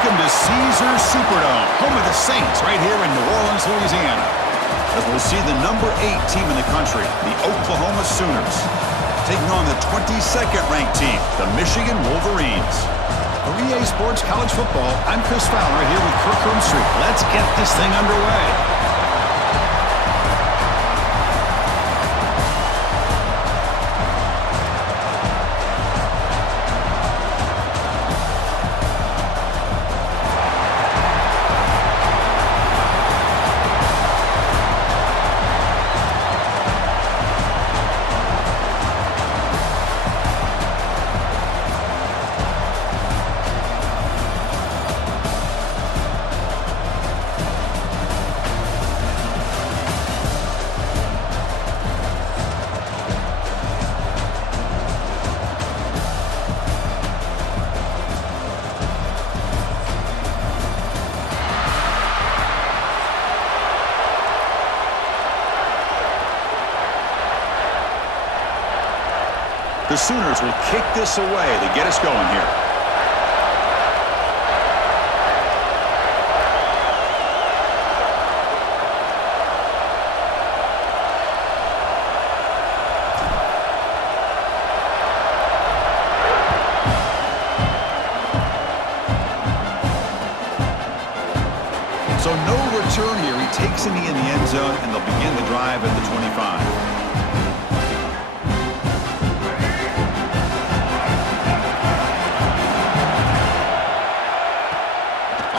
Welcome to Caesars Superdome, home of the Saints, right here in New Orleans, Louisiana. As we'll see the number 8 team in the country, the Oklahoma Sooners, taking on the 22nd ranked team, the Michigan Wolverines. For EA Sports College Football, I'm Chris Fowler here with Kirk Herbstreit. Let's get this thing underway. The Sooners will kick this away to get us going here. So no return here. He takes it in the end zone, and they'll begin the drive at the 25.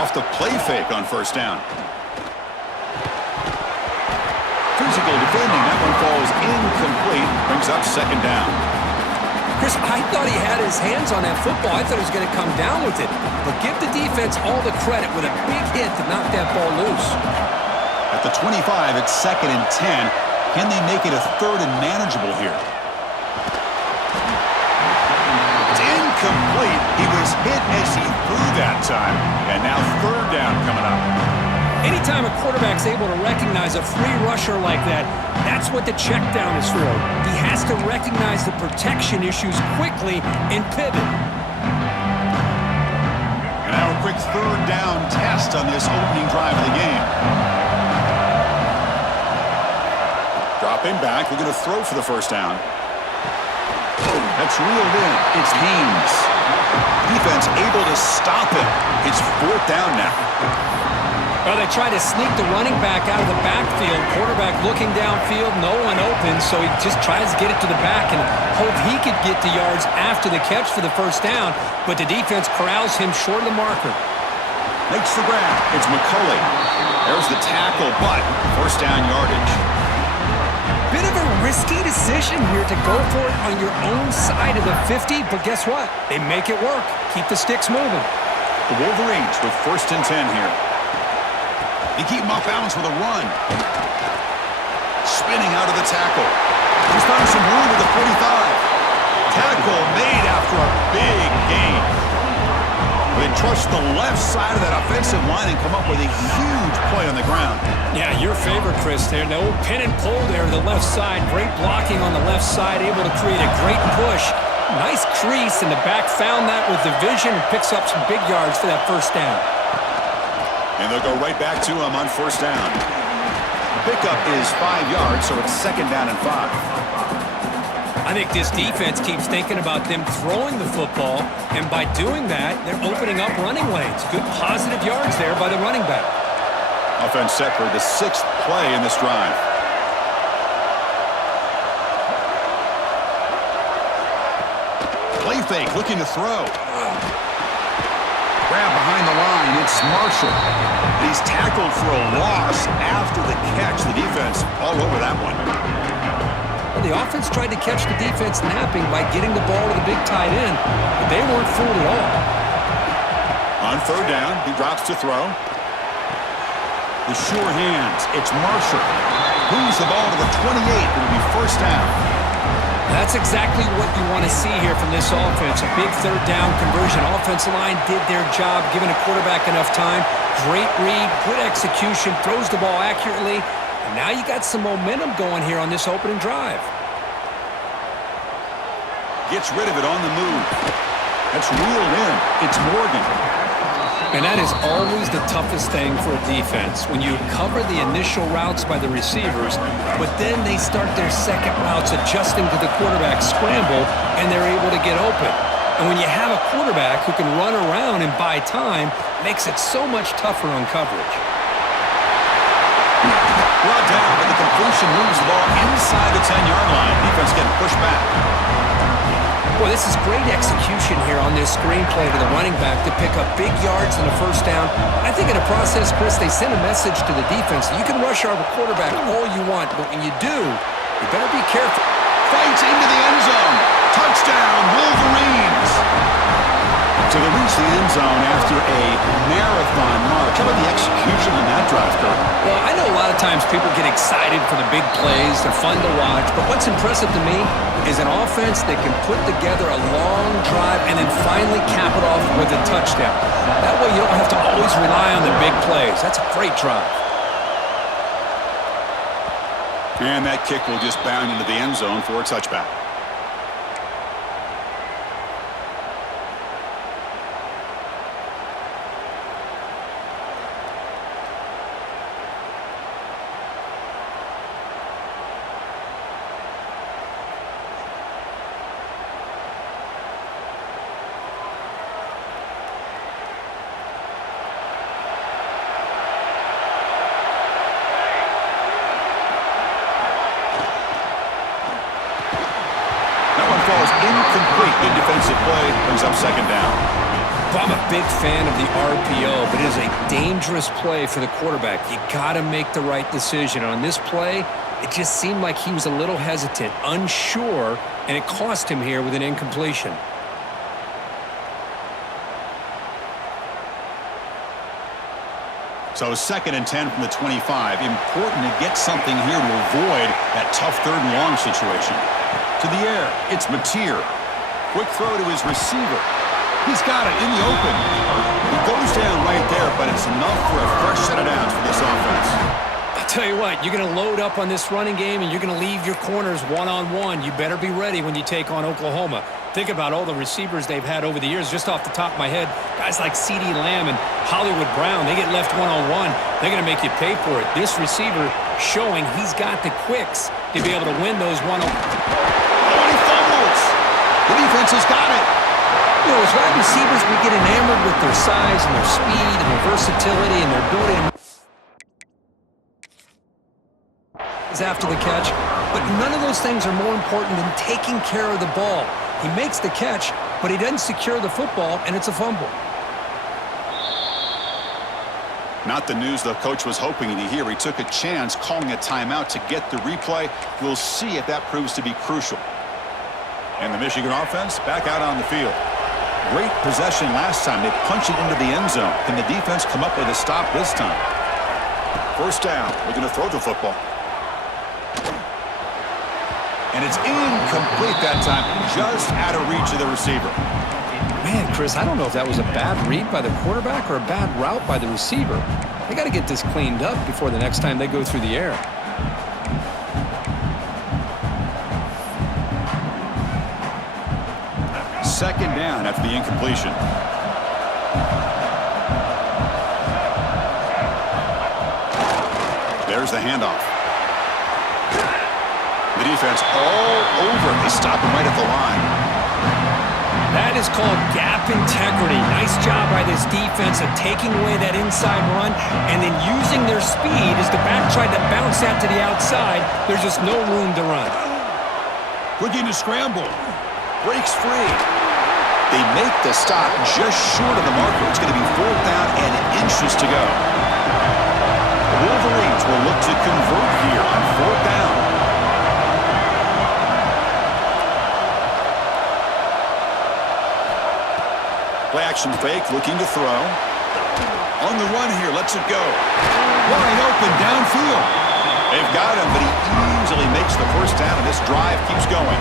Off the play fake on first down. Physical defending. That one falls incomplete. Brings up second down. Chris, I thought he had his hands on that football. I thought he was going to come down with it. But give the defense all the credit with a big hit to knock that ball loose. At the 25, it's 2nd and 10. Can they make it a 3rd and manageable here? Complete. He was hit as he threw that time. And now 3rd down coming up. Anytime a quarterback's able to recognize a free rusher like that, that's what the check down is for. He has to recognize the protection issues quickly and pivot. And now a quick 3rd down test on this opening drive of the game. Dropping back. We're going to throw for the first down. That's reeled in. It's Haynes. Defense able to stop it. It's 4th down now. Well, they try to sneak the running back out of the backfield. Quarterback looking downfield, no one open, so he just tries to get it to the back and hope he could get the yards after the catch for the first down, but the defense corrals him short of the marker. Makes the grab. It's McCulley. There's the tackle, but first down yardage. Bit of a risky decision here to go for it on your own side of the 50, but guess what? They make it work. Keep the sticks moving. The Wolverines with 1st and 10 here. They keep him off balance with a run. Spinning out of the tackle. He's found some room at the 45. Tackle made after a big gain. They trust the left side of that offensive line and come up with a huge play on the ground. Yeah, your favorite, Chris, there. The old pin and pull there to the left side. Great blocking on the left side, able to create a great push. Nice crease, and the back found that with the vision and picks up some big yards for that first down. And they'll go right back to him on first down. Pickup is 5 yards, so it's 2nd down and 5. I think this defense keeps thinking about them throwing the football, and by doing that, they're opening up running lanes. Good positive yards there by the running back. Offense set for the 6th play in this drive. Play fake, looking to throw. Grab behind the line, it's Marshall. He's tackled for a loss after the catch. The defense all over that one. Well, the offense tried to catch the defense napping by getting the ball to the big tight end, but they weren't fooled at all. On 3rd down, he drops to throw. The sure hands, it's Marshall. Moves the ball to the 28. It'll be first down. That's exactly what you want to see here from this offense. A big 3rd down conversion. Offensive line did their job, giving a quarterback enough time. Great read, good execution, throws the ball accurately. And now you got some momentum going here on this opening drive. Gets rid of it on the move. That's reeled in. It's Morgan. And that is always the toughest thing for a defense, when you cover the initial routes by the receivers, but then they start their second routes adjusting to the quarterback scramble, and they're able to get open. And when you have a quarterback who can run around and buy time, it makes it so much tougher on coverage. Brought down, but the completion moves the ball inside the 10-yard line. Defense getting pushed back. Boy, this is great execution here on this screenplay to the running back to pick up big yards and a first down. I think in the process, Chris, they send a message to the defense that you can rush our quarterback all you want, but when you do, you better be careful. Fights into the end zone. Touchdown, Wolverines. So they reach the end zone after a marathon march. How about the execution on that drive, Kurt? Well, I know a lot of times people get excited for the big plays. They're fun to watch. But what's impressive to me is an offense that can put together a long drive and then finally cap it off with a touchdown. That way you don't have to always rely on the big plays. That's a great drive. And that kick will just bound into the end zone for a touchback. Incomplete. Good defensive play. Brings up second down. Well, I'm a big fan of the RPO, but it is a dangerous play for the quarterback. You got to make the right decision. On this play, it just seemed like he was a little hesitant, unsure, and it cost him here with an incompletion. So 2nd and 10 from the 25. Important to get something here to avoid that tough 3rd and long situation. To the air, it's Mateer. Quick throw to his receiver. He's got it in the open. He goes down right there, but it's enough for a fresh set of downs for this offense. I'll tell you what, you're going to load up on this running game, and you're going to leave your corners one-on-one. You better be ready when you take on Oklahoma. Think about all the receivers they've had over the years. Just off the top of my head, guys like CeeDee Lamb and Hollywood Brown, they get left one-on-one. They're going to make you pay for it. This receiver showing he's got the quicks to be able to win those The defense has got it. You know, as wide receivers, we get enamored with their size and their speed and their versatility and their ability to after the catch, but none of those things are more important than taking care of the ball. He makes the catch, but he doesn't secure the football, and it's a fumble. Not the news the coach was hoping to hear. He took a chance calling a timeout to get the replay. We'll see if that proves to be crucial. And the Michigan offense back out on the field. Great possession last time. They punch it into the end zone. Can the defense come up with a stop this time? First down. Looking to throw the football. And it's incomplete that time. Just out of reach of the receiver. Man, Chris, I don't know if that was a bad read by the quarterback or a bad route by the receiver. They got to get this cleaned up before the next time they go through the air. Second down after the incompletion. There's the handoff. The defense all over. They stop him right at the line. That is called gap integrity. Nice job by this defense of taking away that inside run and then using their speed as the back tried to bounce that to the outside. There's just no room to run. Looking to scramble. Breaks free. They make the stop just short of the marker. It's going to be 4th down and inches to go. The Wolverines will look to convert here on 4th down. Play action fake, looking to throw. On the run here, lets it go. Wide open downfield. They've got him, but he easily makes the first down, and this drive keeps going.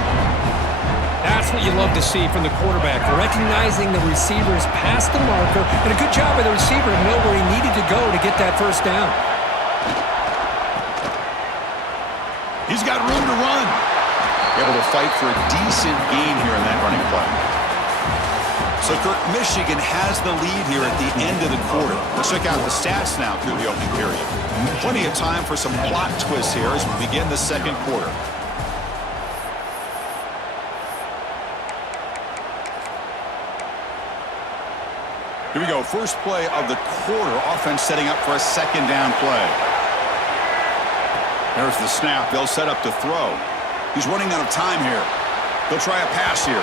That's what you love to see from the quarterback, recognizing the receivers past the marker, and a good job by the receiver to know where he needed to go to get that first down. He's got room to run. Able to fight for a decent gain here in that running play. So, Kirk, Michigan has the lead here at the end of the quarter. Let's check out the stats now through the opening period. Plenty of time for some plot twists here as we begin the second quarter. Here we go. First play of the quarter. Offense setting up for a second down play. There's the snap. They'll set up to throw. He's running out of time here. They'll try a pass here.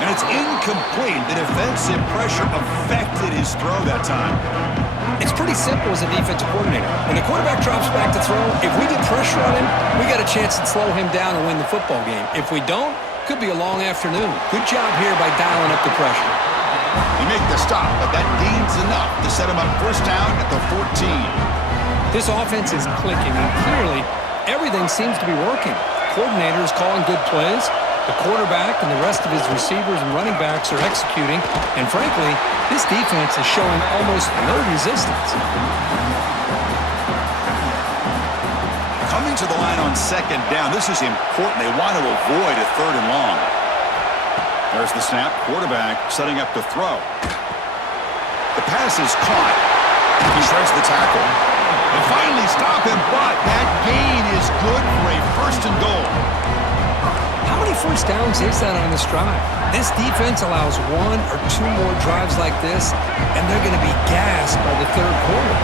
And it's incomplete. The defensive pressure affected his throw that time. It's pretty simple as a defensive coordinator. When the quarterback drops back to throw, if we get pressure on him, we got a chance to slow him down and win the football game. If we don't, could be a long afternoon. Good job here by dialing up the pressure. They make the stop, but that gains enough to set him up first down at the 14. This offense is clicking, and clearly everything seems to be working. Coordinator is calling good plays. The quarterback and the rest of his receivers and running backs are executing. And frankly, this defense is showing almost no resistance. Coming to the line on second down. This is important. They want to avoid a third and long. There's the snap. Quarterback setting up to throw. The pass is caught. He shreds the tackle. They finally stop him, but that gain is good for a first and goal. How many first downs is that on this drive? This defense allows one or two more drives like this, and they're going to be gassed by the third quarter.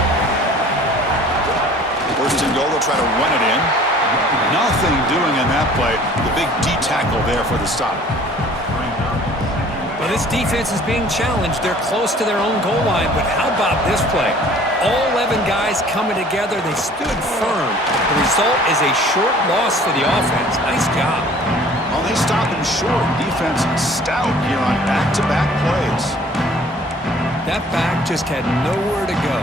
First and goal, they'll try to run it in. Nothing doing in that play. The big D tackle there for the stop. Well, this defense is being challenged. They're close to their own goal line, but how about this play? All 11 guys coming together. They stood firm. The result is a short loss for the offense. Nice job. Well, they stop him short. Defense stout here on back-to-back plays. That back just had nowhere to go.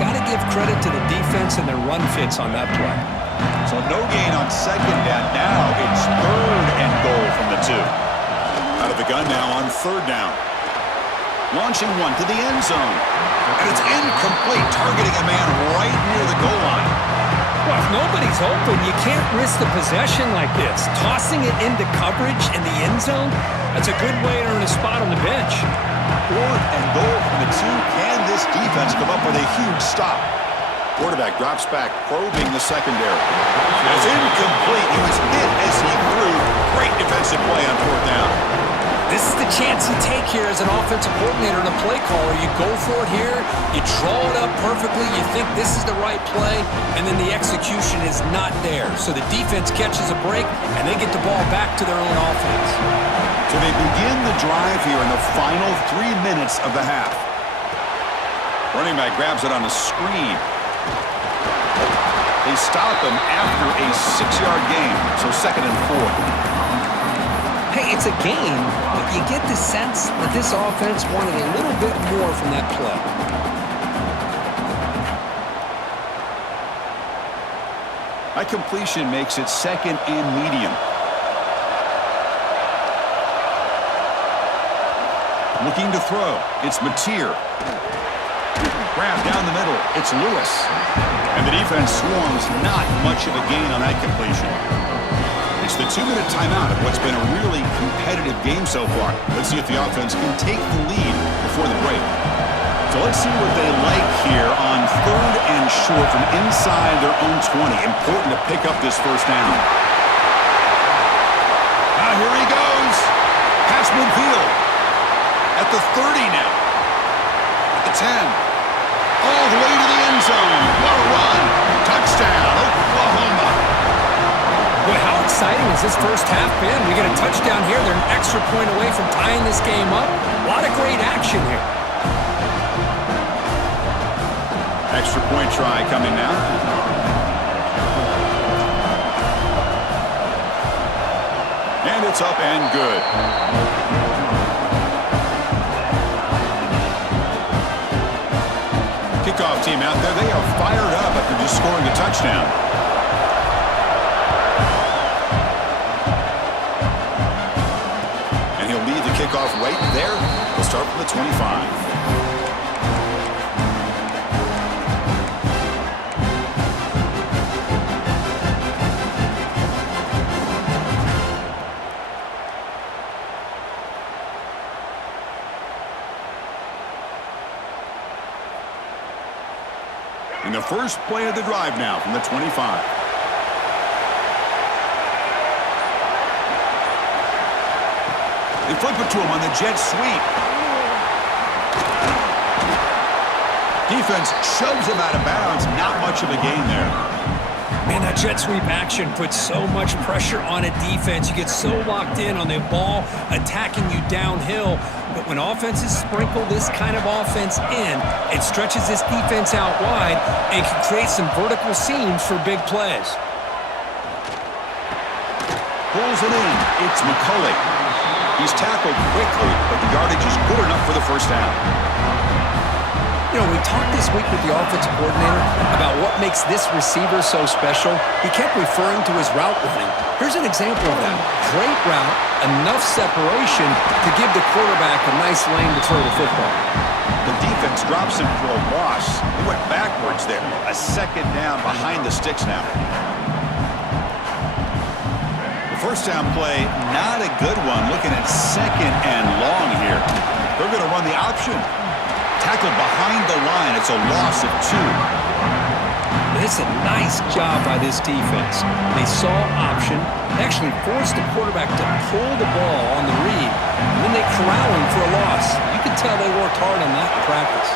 Got to give credit to the defense and their run fits on that play. So no gain on second down. Now it's third and goal from the 2. Out of the gun now on third down. Launching one to the end zone. And it's incomplete, targeting a man right near the goal line. Well, if nobody's open, you can't risk the possession like this. Tossing it into coverage in the end zone, that's a good way to earn a spot on the bench. Fourth and goal from the 2. Can this defense come up with a huge stop? Quarterback drops back, probing the secondary. It's incomplete. He was hit as he threw. Great defensive play on fourth down. This is the chance you take here as an offensive coordinator and a play caller. You go for it here, you draw it up perfectly, you think this is the right play, and then the execution is not there. So the defense catches a break, and they get the ball back to their own offense. So they begin the drive here in the final 3 minutes of the half. Running back grabs it on the screen. They stop him after a 6-yard gain, so second and 4. Hey, it's a game, but you get the sense that this offense wanted a little bit more from that play. That completion makes it second and medium. Looking to throw. It's Mateer. Grab down the middle. It's Lewis. And the defense swarms. Not much of a gain on that completion. It's the 2-minute timeout of what's been a really competitive game so far. Let's see if the offense can take the lead before the break. So let's see what they like here on third and short from inside their own 20. Important to pick up this first down. Now here he goes. Pass midfield. At the 30 now. At the 10. All the way to the end zone. What a run. Touchdown, Oklahoma. Boy, how exciting has this first half been? We get a touchdown here. They're an extra point away from tying this game up. A lot of great action here. Extra point try coming now. And it's up and good. Kickoff team out there. They are fired up after just scoring a touchdown. Kickoff right there. We'll start from the 25. In the first play of the drive now from the 25. They flip it to him on the jet sweep. Defense shoves him out of bounds. Not much of a gain there. Man, that jet sweep action puts so much pressure on a defense. You get so locked in on the ball attacking you downhill. But when offenses sprinkle this kind of offense in, it stretches this defense out wide and can create some vertical seams for big plays. Pulls it in. It's McCulley. He's tackled quickly, but the yardage is good enough for the first down. You know, we talked this week with the offensive coordinator about what makes this receiver so special. He kept referring to his route running. Here's an example of that. Great route, enough separation to give the quarterback a nice lane to throw the football. The defense drops him for a loss. He went backwards there. A second down behind the sticks now. The first down play, not a good one. Looking at second and long here. They're going to run the option. Tackled behind the line. It's a loss of 2. It's a nice job by this defense. They saw option, actually forced the quarterback to pull the ball on the read, and then they corral him for a loss. You can tell they worked hard on that in practice.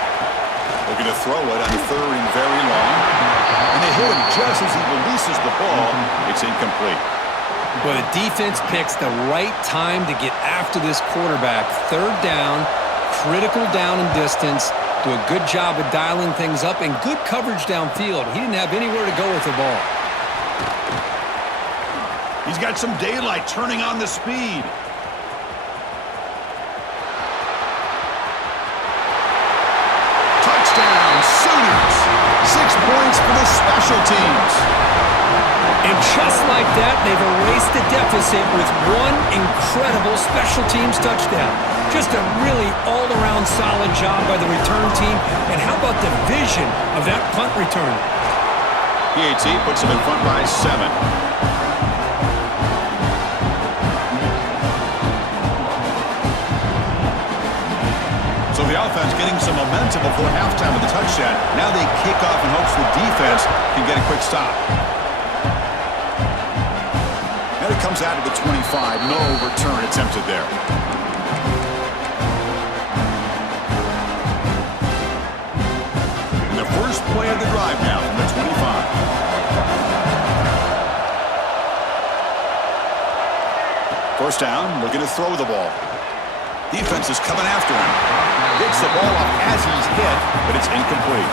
Looking to throw it on third and very long. And they hit him just as he releases the ball. It's incomplete. But the defense picks the right time to get after this quarterback. Third down, critical down and distance. Do a good job of dialing things up and good coverage downfield. He didn't have anywhere to go with the ball. He's got some daylight turning on the speed. Touchdown, Sooners. 6 points for the special teams. And just like that, they've erased the deficit with one incredible special teams touchdown. Just a really all-around solid job by the return team. And how about the vision of that punt return? PAT puts them in front by 7. So the offense getting some momentum before halftime with the touchdown. Now they kick off in hopes the defense can get a quick stop. And it comes out of the 25. No return attempted there. And the first play of the drive now from the 25. First down, looking to throw the ball. Defense is coming after him. Gets the ball up as he's hit, but it's incomplete.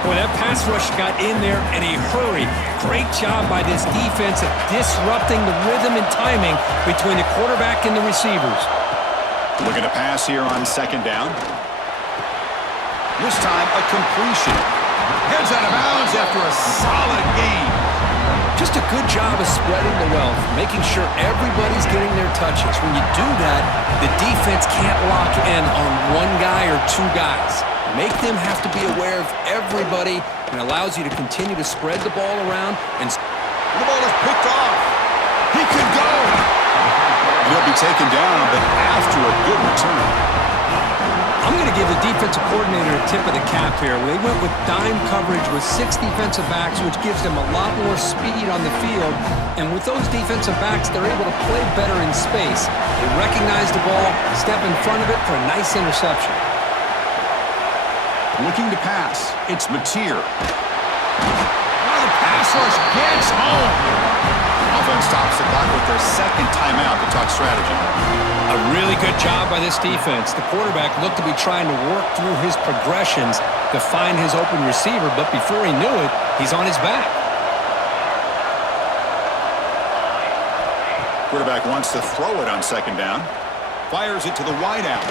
Boy, that pass rush got in there in a hurry. Great job by this defense of disrupting the rhythm and timing between the quarterback and the receivers. Looking to pass here on second down. This time, a completion. Heads out of bounds after a solid gain. Just a good job of spreading the wealth, making sure everybody's getting their touches. When you do that, the defense can't lock in on one guy or 2 guys. Make them have to be aware of everybody, and allows you to continue to spread the ball around. And the ball is picked off. He could go. And he'll be taken down, but after a good return. I'm going to give the defensive coordinator a tip of the cap here. They went with dime coverage with 6 defensive backs, which gives them a lot more speed on the field. And with those defensive backs, they're able to play better in space. They recognize the ball, step in front of it for a nice interception. Looking to pass. It's Mateer. Now the pass rush gets home. Offense stops the clock with their second timeout to talk strategy. A really good job by this defense. The quarterback looked to be trying to work through his progressions to find his open receiver, but before he knew it, he's on his back. Quarterback wants to throw it on second down. Fires it to the wideout.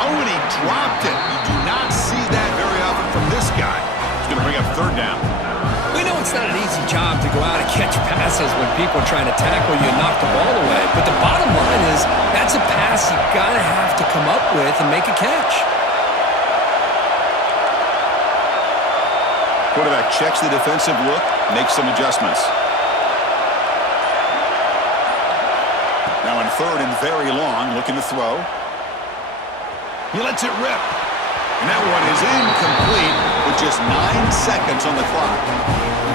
Oh, and he dropped it. You do not see that very often from this guy. He's going to bring up third down. We know it's not an easy job to go out and catch passes when people are trying to tackle you and knock the ball away. But the bottom line is that's a pass you've got to have to come up with and make a catch. Quarterback checks the defensive look, makes some adjustments. Now in third and very long, looking to throw. He lets it rip. And that one is incomplete with just 9 seconds on the clock.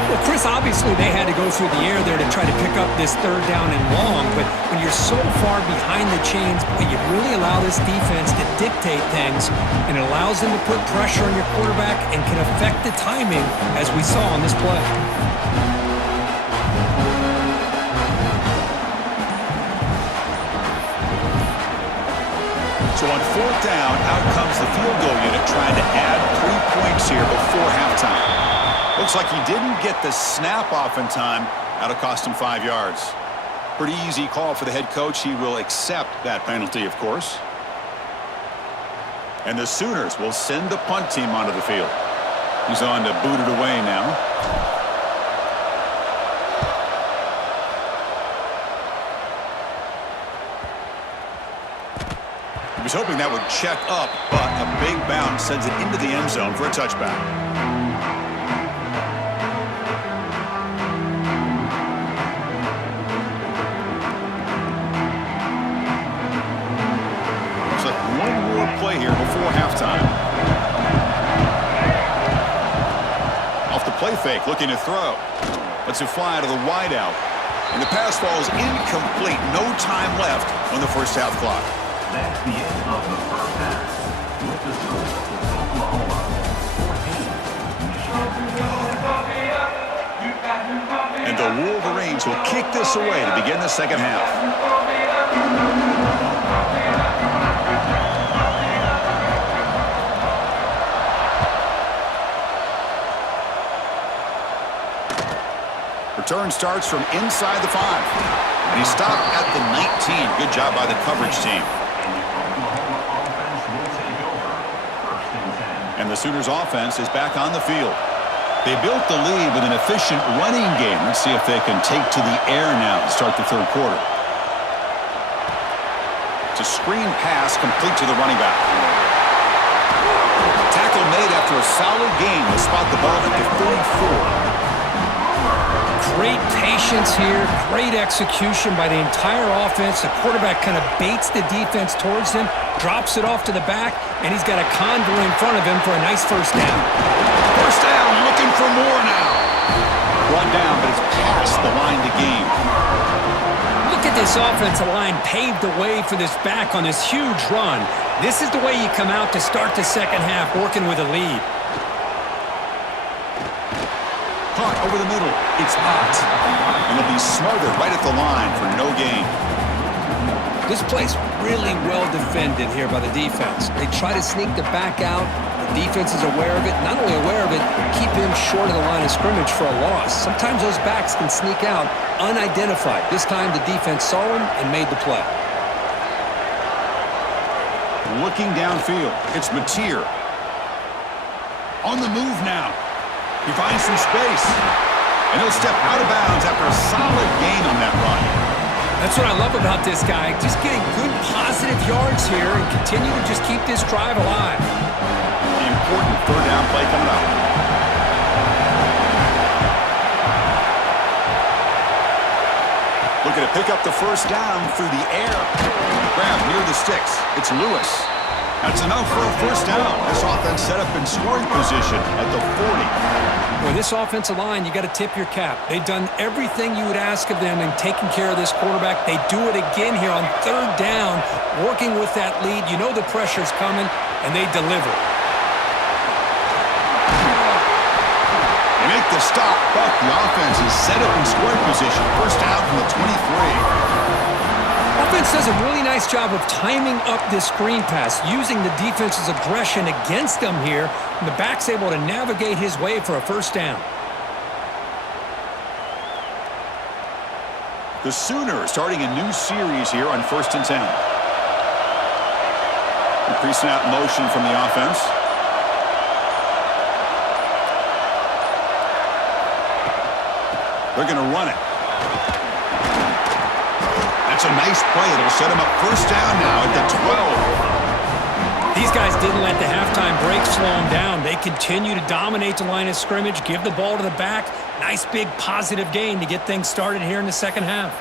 Well, Chris, obviously they had to go through the air there to try to pick up this third down and long, but when you're so far behind the chains, boy, you really allow this defense to dictate things, and it allows them to put pressure on your quarterback and can affect the timing, as we saw on this play. So on 4th down, out comes the field goal unit trying to add 3 points here before halftime. Looks like he didn't get the snap off in time. That'll cost him 5 yards. Pretty easy call for the head coach. He will accept that penalty, of course. And the Sooners will send the punt team onto the field. He's on to boot it away now. He was hoping that would check up, but a big bounce sends it into the end zone for a touchback. Play here before halftime. Off the play fake, looking to throw. Lets it fly to the wideout. And the pass falls incomplete. No time left on the first half clock. That's the end of the first half. With the score, Oklahoma 14. And the Wolverines will kick this away to begin the second half. Return starts from inside the 5. And he stopped at the 19. Good job by the coverage team. And the Sooners offense is back on the field. They built the lead with an efficient running game. Let's see if they can take to the air now to start the third quarter. It's a screen pass complete to the running back. Tackle made after a solid gain to spot the ball at the 34. Great patience here, great execution by the entire offense. The quarterback kind of baits the defense towards him, drops it off to the back, and he's got a convoy in front of him for a nice first down. First down, looking for more now. Brought down, but it's past the line to gain. Look at this offensive line paved the way for this back on this huge run. This is the way you come out to start the second half, working with a lead. Caught over the middle. It's out. And it'll be smothered right at the line for no gain. This play's really well defended here by the defense. They try to sneak the back out. The defense is aware of it. Not only aware of it, keep him short of the line of scrimmage for a loss. Sometimes those backs can sneak out unidentified. This time the defense saw him and made the play. Looking downfield. It's Mateer. On the move now. He finds some space. And he'll step out of bounds after a solid gain on that run. That's what I love about this guy. Just getting good positive yards here and continue to just keep this drive alive. The important third down play coming up. Looking to pick up the first down through the air. Grab near the sticks. It's Lewis. That's enough for a first down. This offense set up in scoring position at the 40. Well, this offensive line, you got to tip your cap. They've done everything you would ask of them in taking care of this quarterback. They do it again here on third down, working with that lead. You know the pressure's coming, and they deliver. They make the stop, but the offense is set up in scoring position. First down from the 23. Offense does a really nice job of timing up this screen pass, using the defense's aggression against them here, and the back's able to navigate his way for a first down. The Sooners starting a new series here on 1st and 10. Increasing out motion from the offense. They're going to run it. That's a nice play. It'll set him up first down now at the 12. These guys didn't let the halftime break slow them down. They continue to dominate the line of scrimmage, give the ball to the back. Nice big positive gain to get things started here in the second half.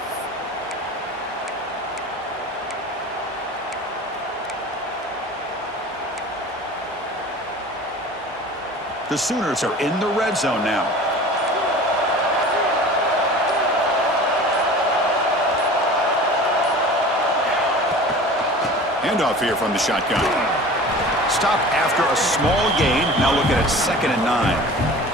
The Sooners are in the red zone now. Handoff here from the shotgun. Stop after a small gain. Now look at it, 2nd and 9.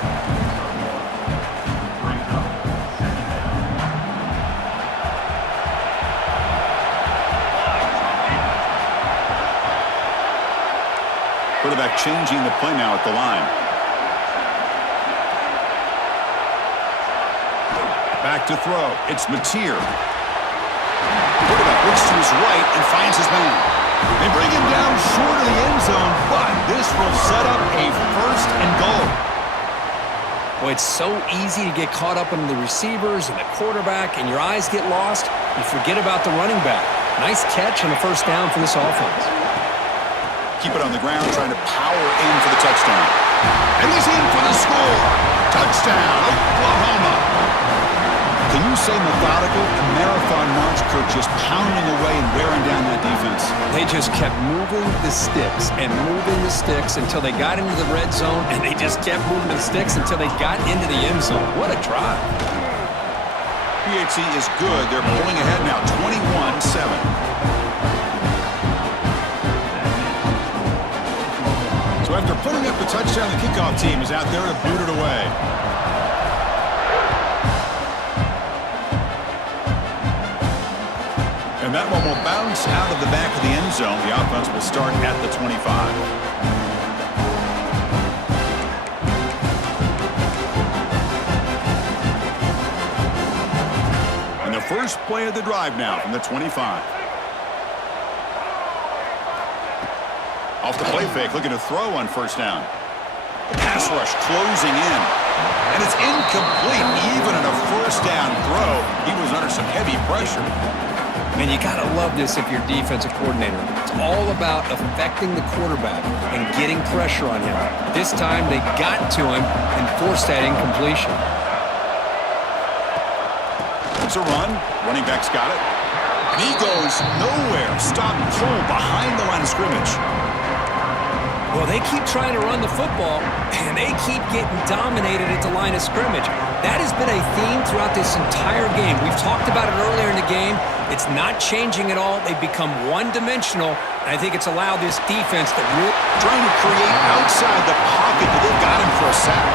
Quarterback changing the play now at the line. Back to throw. It's Mateer. Quarterback looks to his right and finds his man. They bring him down short of the end zone, but this will set up a 1st and goal. Boy, it's so easy to get caught up in the receivers and the quarterback, and your eyes get lost. You forget about the running back. Nice catch on the 1st down for this offense. Keep it on the ground, trying to power in for the touchdown. And he's in for the score. Touchdown, Oklahoma. Can you say methodical? A marathon march, Kirk, just pounding away and wearing down that defense. They just kept moving the sticks and moving the sticks until they got into the red zone, and they just kept moving the sticks until they got into the end zone. What a drive. PHC is good. They're pulling ahead now, 21-7. So after putting up the touchdown, the kickoff team is out there to boot it away. And that one will bounce out of the back of the end zone. The offense will start at the 25. And the first play of the drive now from the 25. Off the play fake, looking to throw on 1st down. The pass rush closing in. And it's incomplete. Even on a 1st down throw, he was under some heavy pressure. Man, you got to love this if you're a defensive coordinator. It's all about affecting the quarterback and getting pressure on him. This time, they got to him and forced that incompletion. It's a run. Running back's got it. And he goes nowhere. Stop pull behind the line of scrimmage. Well, they keep trying to run the football, and they keep getting dominated at the line of scrimmage. That has been a theme throughout this entire game. We've talked about it earlier in the game. It's not changing at all. They've become one-dimensional, and I think it's allowed this defense to really trying to create outside the pocket, but they've got him for a sack.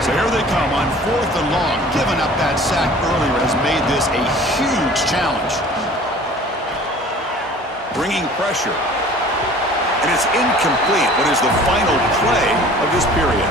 So here they come on 4th and long. Giving up that sack earlier has made this a huge challenge. Bringing pressure. And it's incomplete. What is the final play of this period?